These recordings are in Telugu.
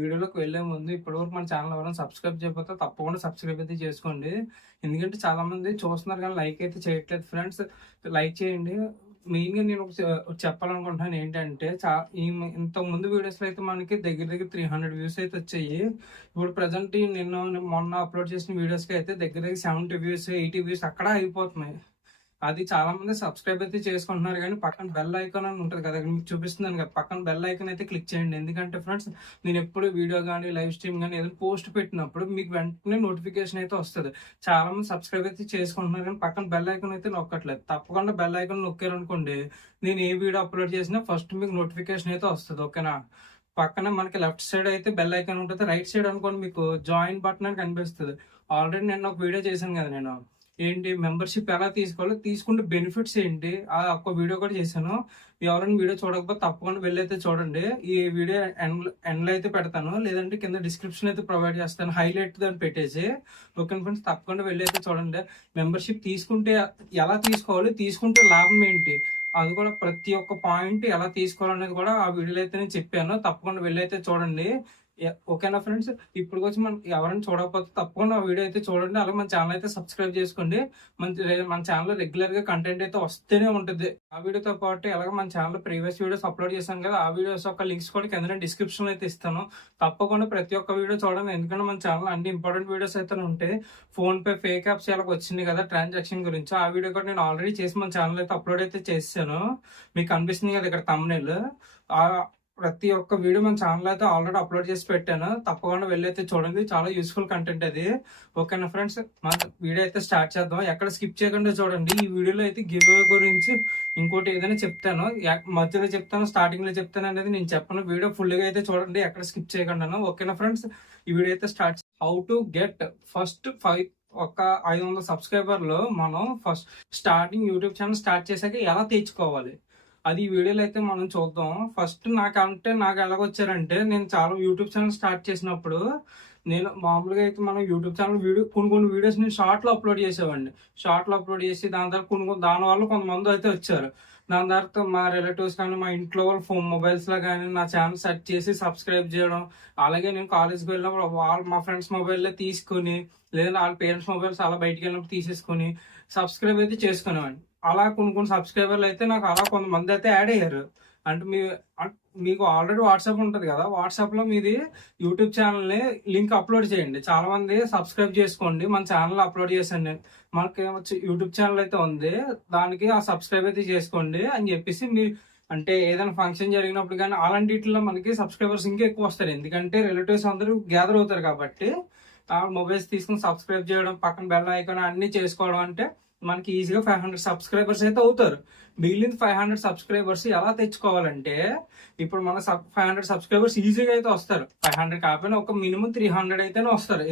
వీడియోలోకి వెళ్ళే ముందు ఇప్పటివరకు మన ఛానల్ ఎవరైనా సబ్స్క్రైబ్ చేయకపోతే తప్పకుండా సబ్స్క్రైబ్ అయితే చేసుకోండి. ఎందుకంటే చాలామంది చూస్తున్నారు కానీ లైక్ అయితే చేయట్లేదు ఫ్రెండ్స్. లైక్ చేయండి. మెయిన్‌గా నేను ఒకటి చెప్పాలనుకుంటున్నాను ఏంటంటే ఇంతకు ముందు వీడియోస్‌లో అయితే మనకి దగ్గర దగ్గర 300 వ్యూస్ అయితే వచ్చాయి. ఇప్పుడు ప్రెజెంట్ మొన్న అప్‌లోడ్ చేసిన వీడియోస్‌కి అయితే దగ్గర దగ్గర 70 వ్యూస్, 80 వ్యూస్ అక్కడ అయిపోతున్నాయి. అది చాలా మంది సబ్స్క్రైబ్ అయితే చేసుకుంటున్నారు కానీ పక్కన బెల్ ఐకాన్ అని ఉంటుంది కదా, మీకు చూపిస్తున్నాను కదా, పక్కన బెల్ ఐకాన్ అయితే క్లిక్ చేయండి. ఎందుకంటే ఫ్రెండ్స్, నేను ఎప్పుడు వీడియో కానీ లైవ్ స్ట్రీమ్ కానీ ఏదైనా పోస్ట్ పెట్టినప్పుడు మీకు వెంటనే నోటిఫికేషన్ అయితే వస్తుంది. చాలా మంది సబ్స్క్రైబ్ అయితే చేసుకుంటున్నారు కానీ పక్కన బెల్ ఐకాన్ అయితే నొక్కట్లేదు. తప్పకుండా బెల్ ఐకాన్ నొక్కారనుకోండి, నేను ఏ వీడియో అప్లోడ్ చేసినా ఫస్ట్ మీకు నోటిఫికేషన్ అయితే వస్తుంది. ఓకేనా? పక్కన మనకి లెఫ్ట్ సైడ్ అయితే బెల్ ఐకాన్ ఉంటుంది. రైట్ సైడ్ అనుకోండి మీకు జాయిన్ బటన్ అని కనిపిస్తుంది. ఆల్రెడీ నేను ఒక వీడియో చేశాను కదా, నేను ఏంటి మెంబర్షిప్ ఎలా తీసుకోవాలో, తీసుకుంటే బెనిఫిట్స్ ఏంటి, ఆ ఒక్క వీడియో కూడా చేశాను. ఎవరైనా వీడియో చూడకపోతే తప్పకుండా వెళ్ళైతే చూడండి. ఈ వీడియో ఎండ్లో అయితే పెడతాను, లేదంటే కింద డిస్క్రిప్షన్ అయితే ప్రొవైడ్ చేస్తాను, హైలైట్ దాన్ని పెట్టేసి. ఓకే ఫ్రెండ్స్, తప్పకుండా వెళ్ళైతే చూడండి. మెంబర్షిప్ తీసుకుంటే ఎలా తీసుకోవాలి, తీసుకుంటే లాభం ఏంటి, అది కూడా ప్రతి ఒక్క పాయింట్ ఎలా తీసుకోవాలనేది కూడా ఆ వీడియోలో అయితే నేను చెప్పాను. తప్పకుండా వెళ్ళైతే చూడండి. ఓకేనా ఫ్రెండ్స్? ఇప్పుడు వచ్చి మనం ఎవరైనా చూడకపోతే తప్పకుండా ఆ వీడియో అయితే చూడండి. అలాగే మన ఛానల్ అయితే సబ్స్క్రైబ్ చేసుకోండి. మన ఛానల్లో రెగ్యులర్ గా కంటెంట్ అయితే వస్తూనే ఉంటుంది. ఆ వీడియోతో పాటు అలాగే మన ఛానల్ ప్రీవియస్ వీడియోస్ అప్లోడ్ చేశాను కదా, ఆ వీడియోస్ యొక్క లింక్స్ కూడా కింద డిస్క్రిప్షన్ అయితే ఇస్తాను. తప్పకుండా ప్రతి ఒక్క వీడియో చూడండి. ఎందుకంటే మన ఛానల్ అన్ని ఇంపార్టెంట్ వీడియోస్ అయితే ఉంటాయి. ఫోన్ పే ఫేక్ యాప్స్ ఎలా వచ్చింది కదా ట్రాన్సాక్షన్ గురించి, ఆ వీడియో కూడా నేను ఆల్రెడీ చేసి మన ఛానల్ అయితే అప్లోడ్ అయితే చేశాను. మీకు కనిపిస్తుంది కదా ఇక్కడ థంబ్నెయిల్. ప్రతి ఒక్క వీడియో మన ఛానల్ అయితే ఆల్రెడీ అప్లోడ్ చేసి పెట్టాను. తప్పకుండా వెళ్ళి అయితే చూడండి. చాలా యూస్ఫుల్ కంటెంట్ అది. ఓకేనా ఫ్రెండ్స్, మన వీడియో అయితే స్టార్ట్ చేద్దాం. ఎక్కడ స్కిప్ చేయకుండా చూడండి. ఈ వీడియోలో అయితే గివ్ అవే గురించి ఇంకోటి ఏదైనా చెప్తాను, మధ్యలో చెప్తాను, స్టార్టింగ్ లో చెప్తాను అనేది నేను చెప్పను. వీడియో ఫుల్ గా అయితే చూడండి, ఎక్కడ స్కిప్ చేయకుండా. ఓకేనా ఫ్రెండ్స్, ఈ వీడియో అయితే start. How to get first 5 ఒక 500 సబ్స్క్రైబర్లు మనం first starting YouTube channel start చేశాక ఎలా తెచ్చుకోవాలి, అది ఈ వీడియోలో అయితే మనం చూద్దాం. ఫస్ట్ నాకు ఎలాగొచ్చారంటే, నేను చాలా యూట్యూబ్ ఛానల్ స్టార్ట్ చేసినప్పుడు నేను మామూలుగా అయితే మనం యూట్యూబ్ ఛానల్ కొన్ని వీడియోస్ నేను షార్ట్లో అప్లోడ్ చేసేవాడిని. షార్ట్లో అప్లోడ్ చేసి దాని తర్వాత దాని వల్ల కొంతమంది అయితే వచ్చారు. దాని తర్వాత మా రిలేటివ్స్ కానీ మా ఇంట్లో వాళ్ళ ఫోన్ మొబైల్స్లో కానీ నా ఛానల్ సెర్చ్ చేసి సబ్స్క్రైబ్ చేయడం. అలాగే నేను కాలేజ్కి వెళ్ళినప్పుడు మా ఫ్రెండ్స్ మొబైల్లో తీసుకొని, లేదా వాళ్ళ పేరెంట్స్ మొబైల్స్ అలా బయటికి వెళ్ళినప్పుడు తీసేసుకొని సబ్స్క్రైబ్ అయితే చేసుకునేవాడిని. అలా కొన్ని సబ్స్క్రైబర్లు అయితే నాకు అలా కొంతమంది అయితే యాడ్ అయ్యారు. అంటే మీకు ఆల్రెడీ వాట్సాప్ ఉంటుంది కదా, వాట్సాప్ లో మీది యూట్యూబ్ ఛానల్ ని లింక్ అప్లోడ్ చేయండి. చాలా మంది సబ్స్క్రైబ్ చేసుకోండి. మన ఛానల్ అప్లోడ్ చేశాను నేను. మనకి యూట్యూబ్ ఛానల్ అయితే ఉంది, దానికి ఆ సబ్స్క్రైబ్ అయితే చేసుకోండి అని చెప్పేసి, మీరు అంటే ఏదైనా ఫంక్షన్ జరిగినప్పుడు కానీ అలాంటిలో మనకి సబ్స్క్రైబర్స్ ఇంకా ఎక్కువ వస్తారు. ఎందుకంటే రిలేటివ్స్ అందరూ గ్యాదర్ అవుతారు కాబట్టి. ఆ మొబైల్స్ తీసుకుని సబ్స్క్రైబ్ చేయడం, పక్కన బెల్ ఐకాన్ అన్ని చేసుకోవడం అంటే మనకి ఈజీగా 500 సబ్స్క్రైబర్స్ అయితే అవుతారు. మిగిలిన 500 సబ్స్క్రైబర్స్ ఎలా తెచ్చుకోవాలంటే, ఇప్పుడు మన 500 సబ్స్క్రైబర్స్ ఈజీగా అయితే వస్తారు. 500 కాకపోయినా ఒక మినిమం 300 అయితేనే వస్తారు.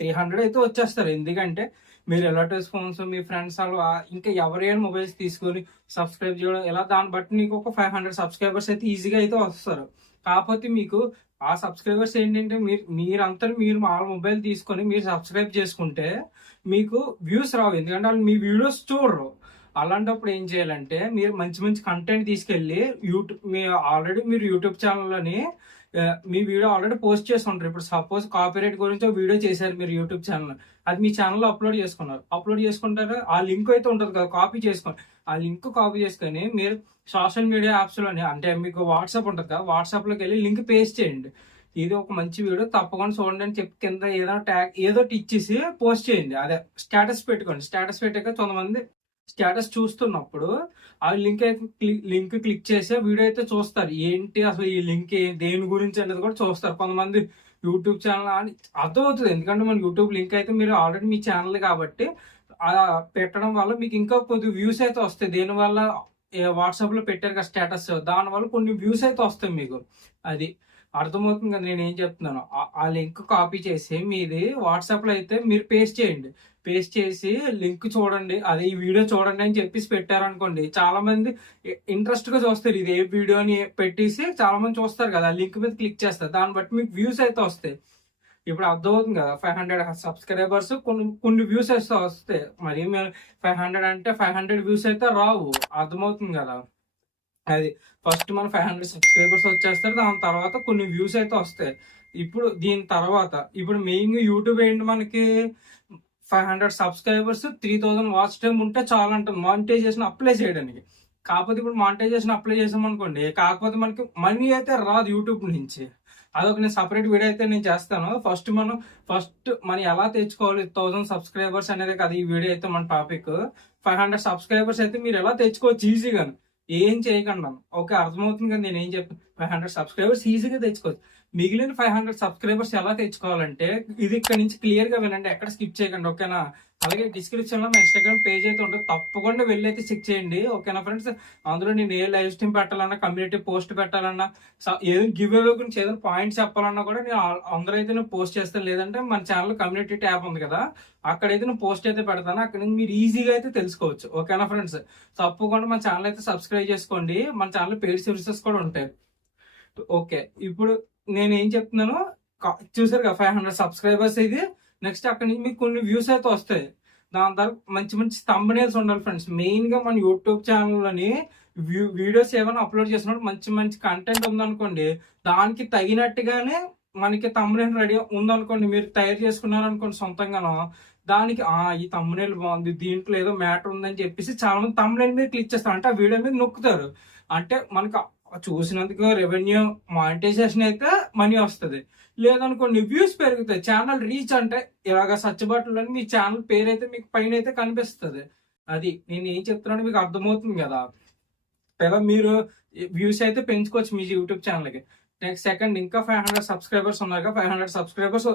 300 అయితే వచ్చేస్తారు. ఎందుకంటే మీ రిలేటివ్స్ ఫోన్స్, మీ ఫ్రెండ్స్ వాళ్ళు ఇంకా ఎవరైనా మొబైల్స్ తీసుకొని సబ్స్క్రైబ్ చేయడం, ఇలా దాన్ని బట్టి నీకు ఒక 500 సబ్స్క్రైబర్స్ అయితే ఈజీగా అయితే వస్తారు. కాకపోతే మీకు ఆ సబ్స్క్రైబర్స్ ఏంటంటే, మీరు మా మొబైల్ తీసుకొని మీరు సబ్స్క్రైబ్ చేసుకుంటే మీకు వ్యూస్ రావు. ఎందుకంటే వాళ్ళు మీ వీడియోస్ చూడరు. అలాంటప్పుడు ఏం చేయాలంటే, మీరు మంచి మంచి కంటెంట్ తీసుకెళ్ళి మీరు యూట్యూబ్ ఛానల్లోని మీ వీడియో ఆల్రెడీ పోస్ట్ చేసి ఉంటారు. ఇప్పుడు సపోజ్ కాపీరైట్ గురించి ఒక వీడియో చేశారు మీరు యూట్యూబ్ ఛానల్, అది మీ ఛానల్లో అప్లోడ్ చేసుకుంటారు. ఆ లింక్ అయితే ఉంటుంది కదా, కాపీ చేసుకోండి. ఆ లింక్ కాపీ చేసుకొని మీరు సోషల్ మీడియా యాప్స్ లోని, అంటే మీకు వాట్సాప్ ఉంటుంది కదా, వాట్సాప్ లోకి వెళ్ళి లింక్ పేస్ట్ చేయండి. ఇది ఒక మంచి వీడియో, తప్పకుండా చూడండి అని చెప్పి కింద ఏదో ట్యాగ్ ఏదో ఇచ్చేసి పోస్ట్ చేయండి. అదే స్టేటస్ పెట్టుకోండి. స్టేటస్ పెట్టాక కొంతమంది స్టేటస్ చూస్తున్నప్పుడు ఆ లింక్ క్లిక్ చేసి వీడియో అయితే చూస్తారు. ఏంటి అసలు ఈ లింక్ దేని గురించి అనేది కూడా చూస్తారు. కొంతమంది యూట్యూబ్ ఛానల్ అని అర్థమవుతుంది. ఎందుకంటే మన యూట్యూబ్ లింక్ అయితే మీరు ఆల్రెడీ మీ ఛానల్ కాబట్టి పెట్టడం వల్ల మీకు ఇంకా కొద్ది వ్యూస్ అయితే వస్తాయి. దేనివల్ల వాట్సాప్ లో పెట్టారు కదా స్టేటస్, దానివల్ల కొన్ని వ్యూస్ అయితే వస్తాయి మీకు. అది అర్థమవుతుంది కదా నేను ఏం చెప్తున్నాను. ఆ లింక్ కాపీ చేసి మీది వాట్సాప్ లో అయితే మీరు పేస్ట్ చేయండి. పేస్ట్ చేసి లింక్ చూడండి, అదే ఈ వీడియో చూడండి అని చెప్పేసి పెట్టారనుకోండి, చాలా మంది ఇంట్రెస్ట్ గా చూస్తారు. ఇది ఏ వీడియో అని పెట్టేసి చాలా మంది చూస్తారు కదా, లింక్ మీద క్లిక్ చేస్తారు. దాన్ని బట్టి మీకు వ్యూస్ అయితే వస్తాయి. ఇప్పుడు అర్థమవుతుంది కదా, 500 సబ్స్క్రైబర్స్ కొన్ని వ్యూస్ అయితే వస్తాయి. మరి 500 అంటే 500 వ్యూస్ అయితే రావు. అర్థమవుతుంది కదా. అది ఫస్ట్ మన 500 సబ్స్క్రైబర్స్ వచ్చేస్తారు, దాని తర్వాత కొన్ని వ్యూస్ అయితే వస్తాయి. ఇప్పుడు దీని తర్వాత ఇప్పుడు మెయిన్ యూట్యూబ్ ఏంటి మనకి 500 సబ్స్క్రైబర్స్ 3000 వాచ్ టైం ఉంటే చాలా అంటుంది మానిటైజేషన్ అప్లై చేయడానికి. కాకపోతే ఇప్పుడు మానిటైజేషన్ అప్లై చేసాం అనుకోండి, కాకపోతే మనకి మనీ అయితే రాదు యూట్యూబ్ నుంచి. అదొక నేను సపరేట్ వీడియో అయితే నేను చేస్తాను. ఫస్ట్ మనం ఎలా తెచ్చుకోవాలి 1000 సబ్స్క్రైబర్స్ అనేది కదా ఈ వీడియో అయితే మన టాపిక్. 500 సబ్స్క్రైబర్స్ అయితే మీరు ఎలా తెచ్చుకోవచ్చు ఈజీగా, ఏం చేయకుండా. ఓకే, అర్థమవుతుంది కదా నేను ఏం చెప్తాను. 500 సబ్స్క్రైబర్స్ ఈజీగా తెచ్చుకోవచ్చు. మిగిలిన 500 సబ్స్క్రైబర్స్ ఎలా తెచ్చుకోవాలంటే ఇది ఇక్కడ నుంచి క్లియర్ గా వినండి, ఎక్కడ స్కిప్ చేయకండి, ఓకేనా. అలాగే డిస్క్రిప్షన్ లో మా ఇన్స్టాగ్రామ్ పేజ్ అయితే ఉంటుంది, తప్పకుండా వెళ్ళి అయితే చెక్ చేయండి, ఓకేనా ఫ్రెండ్స్. అందులో నేను ఏ లైవ్ స్ట్రీమ్ పెట్టాలన్నా, కమ్యూనిటీ పోస్ట్ పెట్టాలన్నా, ఏదో గివ్ అవే గురించి ఏదైనా పాయింట్స్ చెప్పాలన్నా కూడా నేను అందరూ అయితే నేను పోస్ట్ చేస్తాను. లేదంటే మన ఛానల్ కమ్యూనిటీ ట్యాబ్ ఉంది కదా, అక్కడైతే నేను పోస్ట్ అయితే పెడతాను. అక్కడ నుంచి మీరు ఈజీగా అయితే తెలుసుకోవచ్చు, ఓకేనా ఫ్రెండ్స్. తప్పకుండా మన ఛానల్ అయితే సబ్స్క్రైబ్ చేసుకోండి. మన ఛానల్ పెయిడ్ సర్వీసెస్ కూడా ఉంటాయి. ఓకే, ఇప్పుడు నేను ఏం చెప్తున్నాను చూసారు కదా, 500 సబ్స్క్రైబర్స్ ఇది. నెక్స్ట్ అక్కడ నుంచి మీకు కొన్ని వ్యూస్ అయితే వస్తాయి. దాని తర్వాత మంచి మంచి థంబ్నెయిల్స్ ఉండాలి ఫ్రెండ్స్. మెయిన్ గా మన యూట్యూబ్ ఛానల్లోని వీడియోస్ ఏమైనా అప్లోడ్ చేసినప్పుడు మంచి మంచి కంటెంట్ ఉందనుకోండి, దానికి తగినట్టుగానే మనకి థంబ్నెయిల్ రెడీ ఉందనుకోండి, మీరు తయారు చేసుకున్నారనుకోండి సొంతంగానో, దానికి ఈ థంబ్నెయిల్ బాగుంది, దీంట్లో ఏదో మ్యాటర్ ఉందని చెప్పేసి చాలా మంది థంబ్నెయిల్ మీద క్లిక్ చేస్తారు, అంటే ఆ వీడియో మీద నొక్కుతారు. అంటే మనకు చూసినందుకు రెవెన్యూ మానిటైజేషన్ అయితే మనీ వస్తుంది, లేదనుకోండి వ్యూస్ పెరుగుతాయి, ఛానల్ రీచ్. అంటే ఇలాగ సర్చ్ బటన్లో మీ ఛానల్ పేరు అయితే మీకు పైన అయితే కనిపిస్తుంది. అది నేను ఏం చెప్తున్నాను మీకు అర్థమవుతుంది కదా. ఇలా మీరు వ్యూస్ అయితే పెంచుకోవచ్చు మీ యూట్యూబ్ ఛానల్కి. నెక్స్ట్ సెకండ్, ఇంకా 500 సబ్స్క్రైబర్స్ ఉన్నారు, 500 సబ్స్క్రైబర్స్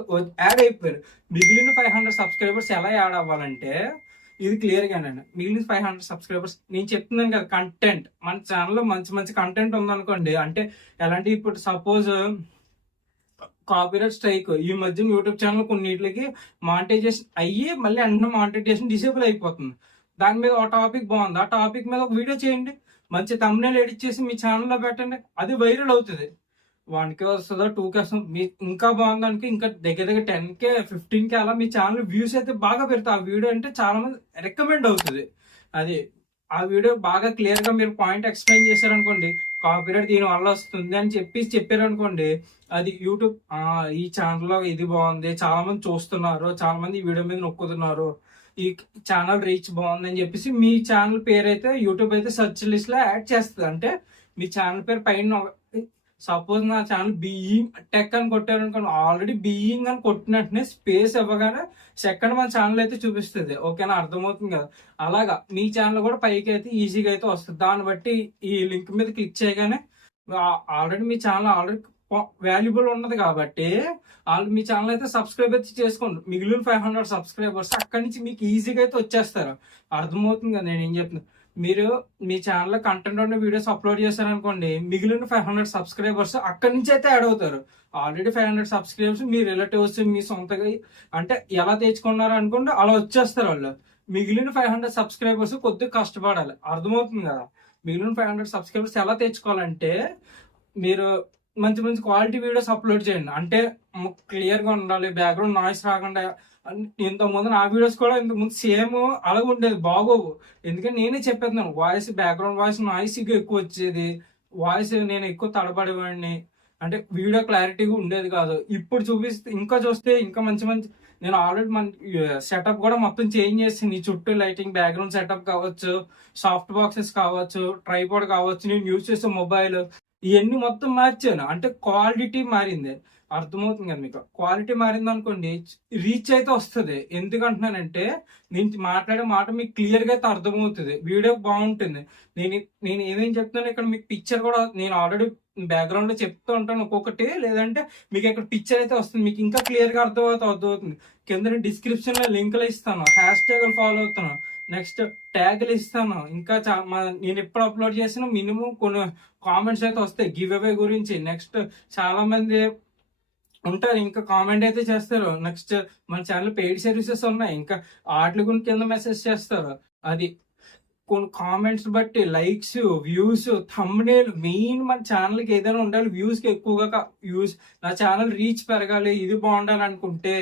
యాడ్ అయిపోయారు. మిగిలిన 500 సబ్స్క్రైబర్స్ ఎలా యాడ్ అవ్వాలంటే ఇది క్లియర్ గానండి. మిగిలిన 500 సబ్స్క్రైబర్స్ నేను చెప్తున్నాను కదా, కంటెంట్ మన ఛానల్లో మంచి మంచి కంటెంట్ ఉందనుకోండి, అంటే ఎలాంటి ఇప్పుడు సపోజ్ కాపీరైట్ స్ట్రైక్ ఈ మధ్య యూట్యూబ్ ఛానల్ కొన్నిటికి మానిటైజేషన్ అయ్యి మళ్ళీ అన్న మానిటైజేషన్ డిసేబుల్ అయిపోతుంది. దాని మీద ఒక టాపిక్ బాగుంది, ఆ టాపిక్ మీద ఒక వీడియో చేయండి, మంచి థంబ్నెయిల్ ఎడిట్ చేసి మీ ఛానల్లో పెట్టండి, అది వైరల్ అవుతుంది. 1K వస్తుందో 2K వస్తుందో, మీ ఇంకా బాగుందానికి ఇంకా దగ్గర 10K 15K అలా మీ ఛానల్ వ్యూస్ అయితే బాగా పెడతాయి. ఆ వీడియో అంటే చాలా మంది రికమెండ్ అవుతుంది. అది ఆ వీడియో బాగా క్లియర్ గా మీరు పాయింట్ ఎక్స్ప్లెయిన్ చేశారనుకోండి, కాపీరైట్ దీని వల్ల వస్తుంది అని చెప్పారనుకోండి, అది యూట్యూబ్ ఈ ఛానల్లో ఇది బాగుంది, చాలా మంది చూస్తున్నారు, చాలా మంది ఈ వీడియో మీద నొక్కుతున్నారు, ఈ ఛానల్ రీచ్ బాగుంది అని చెప్పేసి మీ ఛానల్ పేరు అయితే యూట్యూబ్ అయితే సెర్చ్ లిస్ట్ లో యాడ్ చేస్తుంది. అంటే మీ ఛానల్ పేరు పైన సపోజ్ నా ఛానల్ బీయింగ్ టెక్ అని కొట్టారనుకోండి, ఆల్రెడీ బీయింగ్ అని కొట్టినట్టునే స్పేస్ ఇవ్వగానే సెకండ్ మన ఛానల్ అయితే చూపిస్తుంది, ఓకేనా, అర్థమవుతుంది కదా. అలాగా మీ ఛానల్ కూడా పైకి అయితే ఈజీగా అయితే వస్తుంది. దాన్ని బట్టి ఈ లింక్ మీద క్లిక్ చేయగానే ఆల్రెడీ మీ ఛానల్ ఆల్రెడీ వాల్యుబుల్ ఉన్నది కాబట్టి మీ ఛానల్ అయితే సబ్స్క్రైబ్ అయితే చేసుకోండి. మిగిలిన 500 సబ్స్క్రైబర్స్ అక్కడి నుంచి మీకు ఈజీగా అయితే వచ్చేస్తారు. అర్థమవుతుంది కదా నేను ఏం చెప్తున్నాను. మీరు మీ ఛానల్లో కంటెంట్ ఉన్న వీడియోస్ అప్లోడ్ చేశారనుకోండి, మిగిలిన 500 సబ్స్క్రైబర్స్ అక్కడి నుంచి అయితే యాడ్ అవుతారు. ఆల్రెడీ 500 సబ్స్క్రైబర్స్ మీ రిలేటివ్స్ మీ సొంతగా అంటే ఎలా తెచ్చుకున్నారు అనుకోండి, అలా వచ్చేస్తారు వాళ్ళు. మిగిలిన 500 సబ్స్క్రైబర్స్ కొద్దిగా కష్టపడాలి, అర్థమవుతుంది కదా. మిగిలిన 500 సబ్స్క్రైబర్స్ ఎలా తెచ్చుకోవాలంటే మీరు మంచి మంచి క్వాలిటీ వీడియోస్ అప్లోడ్ చేయండి. అంటే క్లియర్ గా ఉండాలి, బ్యాక్గ్రౌండ్ నాయిస్ రాకుండా. ఇంతకుముందు నా వీడియోస్ కూడా ఇంతకుముందు సేమ్ అలాగ ఉండేది, బాగోవు. ఎందుకంటే నేనే చెప్పేస్తున్నాను, వాయిస్ బ్యాక్గ్రౌండ్ వాయిస్ నాయిస్ ఎక్కువ వచ్చేది, వాయిస్ నేను ఎక్కువ తడబడేవాడిని, అంటే వీడియో క్లారిటీగా ఉండేది కాదు. ఇప్పుడు చూపిస్తే ఇంకా చూస్తే ఇంకా మంచి మంచి నేను ఆల్రెడీ మన సెటప్ కూడా మొత్తం చేంజ్ చేసి నీ చుట్టూ లైటింగ్, బ్యాక్గ్రౌండ్ సెటప్ కావచ్చు, సాఫ్ట్ బాక్సెస్ కావచ్చు, ట్రైపాడ్ కావచ్చు, నేను యూజ్ చేసే మొబైల్, ఇవన్నీ మొత్తం మార్చాను. అంటే క్వాలిటీ మారింది, అర్థమవుతుంది కదా మీకు. క్వాలిటీ మారింది అనుకోండి, రీచ్ అయితే వస్తుంది. ఎందుకంటున్నానంటే నేను మాట్లాడే మాట మీకు క్లియర్ గా అయితే అర్థమవుతుంది, వీడియో బాగుంటుంది. నేను ఏమేం చెప్తున్నాను ఇక్కడ మీకు పిక్చర్ కూడా నేను ఆల్రెడీ బ్యాక్గ్రౌండ్ లో చెప్తూ ఉంటాను ఒక్కొక్కటి, లేదంటే మీకు ఇక్కడ పిక్చర్ అయితే వస్తుంది, మీకు ఇంకా క్లియర్ గా అర్థమవుతుంది. కింద డిస్క్రిప్షన్ లో లింకులు ఇస్తాను, హ్యాష్ ట్యాగ్ ఫాలో అవుతాను, నెక్స్ట్ ట్యాగ్లు ఇస్తాను. ఇంకా నేను ఎప్పుడు అప్లోడ్ చేసిన మినిమం కొన్ని కామెంట్స్ అయితే వస్తాయి గివ్ అవే గురించి. నెక్స్ట్ చాలా మంది ఉంటారు ఇంకా కామెంట్ అయితే చేస్తారు. నెక్స్ట్ మన ఛానల్ పెయిడ్ సర్వీసెస్ ఉన్నాయి, ఇంకా వాటి గురించి కింద మెసేజ్ చేస్తారు. అది కొన్ని కామెంట్స్ బట్టి లైక్స్, వ్యూస్, థంబ్నెయిల్, మెయిన్ మన ఛానల్కి ఏదైనా ఉండాలి, వ్యూస్కి ఎక్కువగా వ్యూస్, నా ఛానల్ రీచ్ పెరగాలి, ఇది బాగుండాలి అనుకుంటే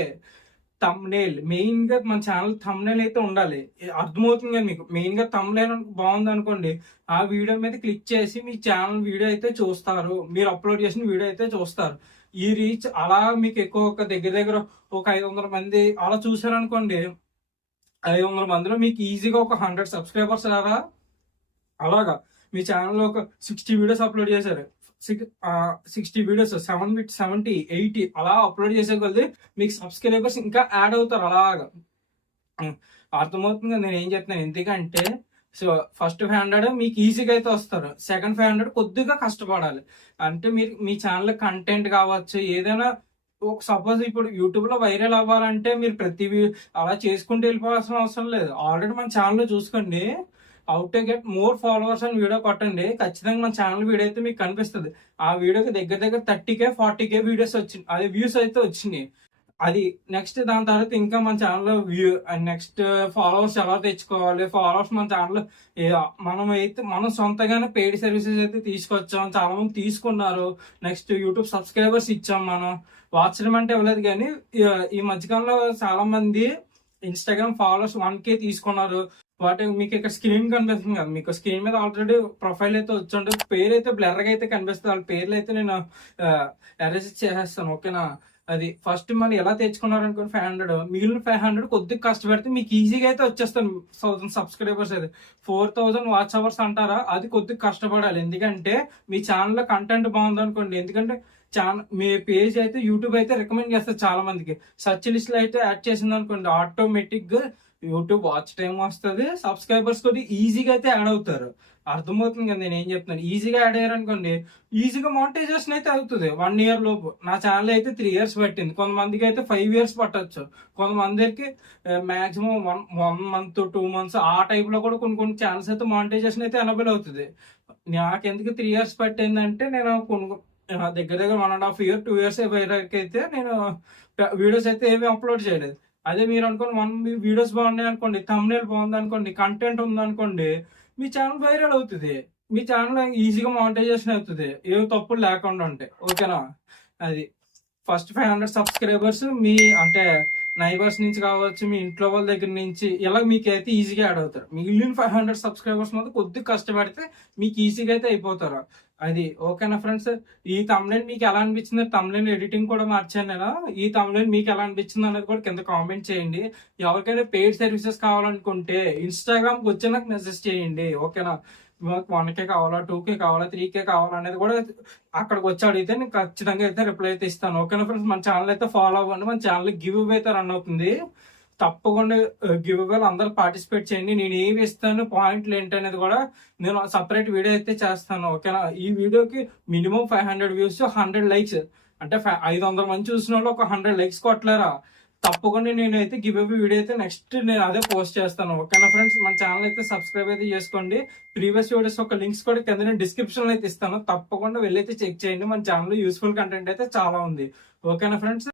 థంబ్నెయిల్ మెయిన్ గా మన ఛానల్ థంబ్నెయిల్ అయితే ఉండాలి. అర్థమవుతుంది కదా మీకు. మెయిన్ గా థంబ్నెయిల్ బాగుంది అనుకోండి, ఆ వీడియో మీద క్లిక్ చేసి మీ ఛానల్ వీడియో అయితే చూస్తారు, మీరు అప్లోడ్ చేసిన వీడియో అయితే చూస్తారు. ఈ రీచ్ అలా మీకు ఎక్కువ ఒక దగ్గర దగ్గర ఒక 500 మంది అలా చూసారనుకోండి, 500 మందిలో మీకు ఈజీగా ఒక 100 సబ్స్క్రైబర్స్ రారా. అలాగా మీ ఛానల్లో ఒక 60 వీడియోస్ అప్లోడ్ చేశారు, 60 వీడియోస్ 70 80 అలా అప్లోడ్ చేసే కొద్దీ మీకు సబ్స్క్రైబర్స్ ఇంకా యాడ్ అవుతారు అలాగా. అర్థమవుతుంది నేను ఏం చెప్తున్నాను. ఎందుకంటే సో ఫస్ట్ 500 మీకు ఈజీగా అయితే వస్తారు, సెకండ్ 500 కొద్దిగా కష్టపడాలి. అంటే మీరు మీ ఛానల్ కంటెంట్ కావచ్చు ఏదైనా, సపోజ్ ఇప్పుడు యూట్యూబ్ లో వైరల్ అవ్వాలంటే మీరు ప్రతి అలా చేసుకుంటూ వెళ్ళిపోవాల్సిన అవసరం లేదు. ఆల్రెడీ మన ఛానల్ చూసుకోండి, how to get more followers అని వీడియో కొట్టండి, ఖచ్చితంగా మన ఛానల్ వీడియో అయితే మీకు కనిపిస్తుంది. ఆ వీడియోకి దగ్గర దగ్గర 30K 40K వీడియోస్ వచ్చింది, అదే వ్యూస్ అయితే వచ్చినాయి. అది నెక్స్ట్ దాని తర్వాత ఇంకా మన ఛానల్లో వ్యూ అండ్ నెక్స్ట్ ఫాలోవర్స్ ఎలా తెచ్చుకోవాలి. ఫాలోవర్స్ మన ఛానల్ మనం సొంతగానే పెయిడ్ సర్వీసెస్ అయితే తీసుకొచ్చాం, చాలా మంది తీసుకున్నారు. నెక్స్ట్ యూట్యూబ్ సబ్స్క్రైబర్స్ ఇచ్చాం, మనం వాచడం అంటే ఇవ్వలేదు. కానీ ఈ మధ్యకాలంలో చాలా మంది ఇన్స్టాగ్రామ్ ఫాలోవర్స్ 1K తీసుకున్నారు. వాటి మీకు ఇక్కడ స్క్రీన్ కనిపిస్తుంది కదా, మీకు స్క్రీన్ మీద ఆల్రెడీ ప్రొఫైల్ అయితే వచ్చి పేరు అయితే బ్లర్గా అయితే కనిపిస్తుంది. వాళ్ళ పేర్లు అయితే నేను అరేంజ్ చేసేస్తాను, ఓకేనా. అది ఫస్ట్ మళ్ళీ ఎలా తెచ్చుకున్నారు అనుకోండి 500, మిగిలిన 500 కొద్దిగా కష్టపడితే మీకు ఈజీగా అయితే వచ్చేస్తాను 1000 సబ్స్క్రైబర్స్. అయితే 4000 వాచ్ అవర్స్ అంటారా, అది కొద్దిగా కష్టపడాలి. ఎందుకంటే మీ ఛానల్లో కంటెంట్ బాగుంది అనుకోండి, ఎందుకంటే మీ పేజ్ అయితే యూట్యూబ్ అయితే రికమెండ్ చేస్తారు చాలా మందికి. సర్చ్ లిస్ట్ లో అయితే యాడ్ చేసింది అనుకోండి, ఆటోమేటిక్ గా యూట్యూబ్ వాచ్ టైం వస్తుంది, సబ్స్క్రైబర్స్ కొద్దిగా ఈజీగా అయితే యాడ్ అవుతారు. అర్థమవుతుంది కదా నేను ఏం చెప్తున్నాను. ఈజీగా యాడ్ అయ్యారు అనుకోండి, ఈజీగా మానిటైజేషన్ అయితే అవుతుంది 1 year లోపు. నా ఛానల్ అయితే 3 years పట్టింది, కొంతమందికి అయితే 5 years పట్టచ్చు, కొంతమందికి మాక్సిమం 1 month 2 months ఆ టైప్ లో కూడా కొన్ని ఛానల్స్ అయితే మానిటైజేషన్ అయితే ఎనబుల్ అవుతుంది. నాకెందుకు 3 years పట్టిందంటే నేను దగ్గర దగ్గర 1.5 year 2 years వరకు అయితే నేను వీడియోస్ అయితే ఏమి అప్లోడ్ చేయలేదు. అదే మీరు అనుకోండి మీ వీడియోస్ బాగున్నాయి అనుకోండి, థంబ్నెయిల్ బాగుంది అనుకోండి, కంటెంట్ ఉంది అనుకోండి, మీ ఛానల్ వైరల్ అవుతుంది, మీ ఛానల్ ఈజీగా మానిటైజేషన్ అవుతుంది, ఏం తప్పులు లేకుండా ఉంటాయి, ఓకేనా. అది ఫస్ట్ 500 సబ్స్క్రైబర్స్ మీ అంటే నైబర్స్ నుంచి కావచ్చు, మీ ఇంట్లో వాళ్ళ దగ్గర నుంచి ఇలా మీకు అయితే ఈజీగా యాడ్ అవుతారు. మిగిలిన 500 సబ్స్క్రైబర్స్ మాత్రం కొద్దిగా కష్టపడితే మీకు ఈజీగా అయితే అయిపోతారు. అది ఓకేనా ఫ్రెండ్స్. ఈ తమ్నెయిల్ మీకు ఎలా అనిపించింది, తమ్నెయిల్ ఎడిటింగ్ కూడా మార్చాను నేను. ఈ తమ్నెయిల్ మీకు ఎలా అనిపించింది అనేది కూడా కింద కామెంట్ చేయండి. ఎవరికైనా పెయిడ్ సర్వీసెస్ కావాలనుకుంటే ఇన్స్టాగ్రామ్కి వచ్చి నాకు మెసేజ్ చేయండి, ఓకేనా. 1K కావాలా, 2K కావాలా, 3K కావాలా అనేది కూడా అక్కడికి వచ్చి అడిగితే నేను ఖచ్చితంగా అయితే రిప్లై అయితే ఇస్తాను, ఓకేనా ఫ్రెండ్స్. మన ఛానల్ అయితే ఫాలో అవ్వండి, మన ఛానల్ గివ్ అవే అయితే రన్ అవుతుంది. తప్పకుండా గివ్ అవేలు అందరూ పార్టిసిపేట్ చేయండి. నేను ఏమి ఇస్తాను, పాయింట్లు ఏంటి అనేది కూడా నేను సపరేట్ వీడియో అయితే చేస్తాను, ఓకేనా. ఈ వీడియోకి మినిమం 500 వ్యూస్ 100 లైక్స్, అంటే 500 మంది చూసిన వాళ్ళు ఒక 100 లైక్స్ కొట్టలేరా. తప్పకుండా నేనైతే గివ్ అవే వీడియో అయితే నెక్స్ట్ నేను అదే పోస్ట్ చేస్తాను, ఓకేనా ఫ్రెండ్స్. మన ఛానల్ అయితే సబ్స్క్రైబ్ అయితే చేసుకోండి. ప్రీవియస్ వీడియోస్ ఒక లింక్స్ కూడా కింద నేను డిస్క్రిప్షన్ లో అయితే ఇస్తాను, తప్పకుండా వెళ్ళైతే చెక్ చేయండి. మన ఛానల్ యూస్ఫుల్ కంటెంట్ అయితే చాలా ఉంది, ఓకేనా ఫ్రెండ్స్.